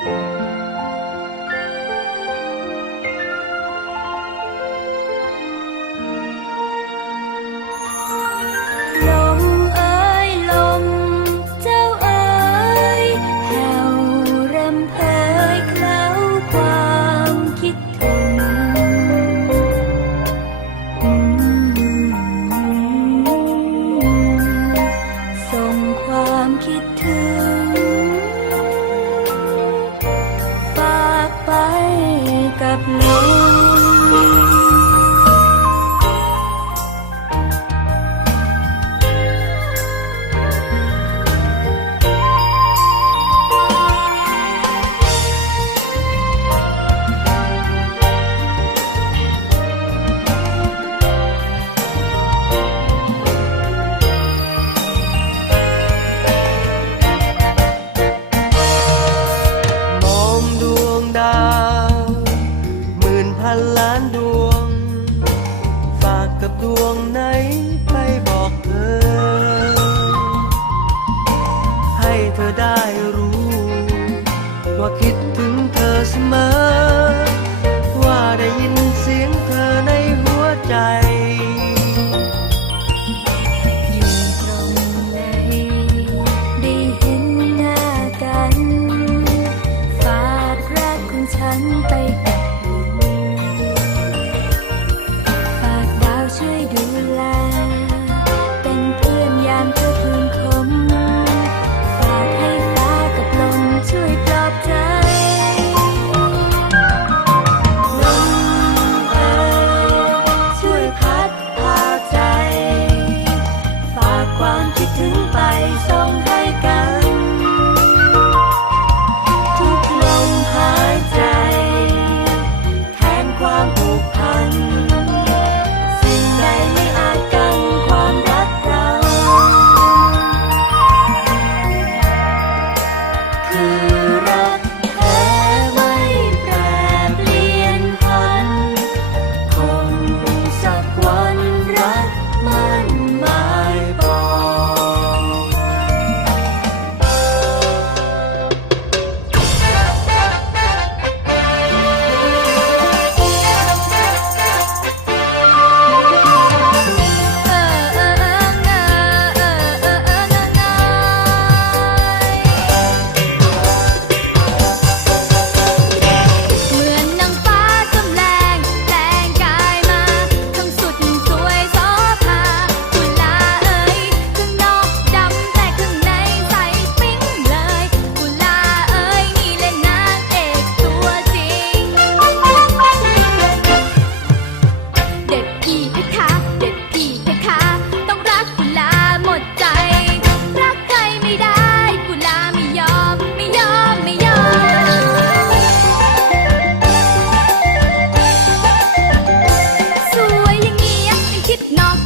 คล้าความคิดถึง ฝากดาวช่วยดูแล เป็นเพื่อนยามเธอพึงขมฝากให้ฟ้ากับลมช่วยปลอบใจ ลมเอ่ช่วยพัดพาใจ ฝากความคิดถึงไป เด็ดดีนะคะ ต้องรักกุลาหมดใจ รักใครไม่ได้กุลาไม่ยอม ไม่ยอม ไม่ยอม สวยอย่างนี้ยังคิดนอก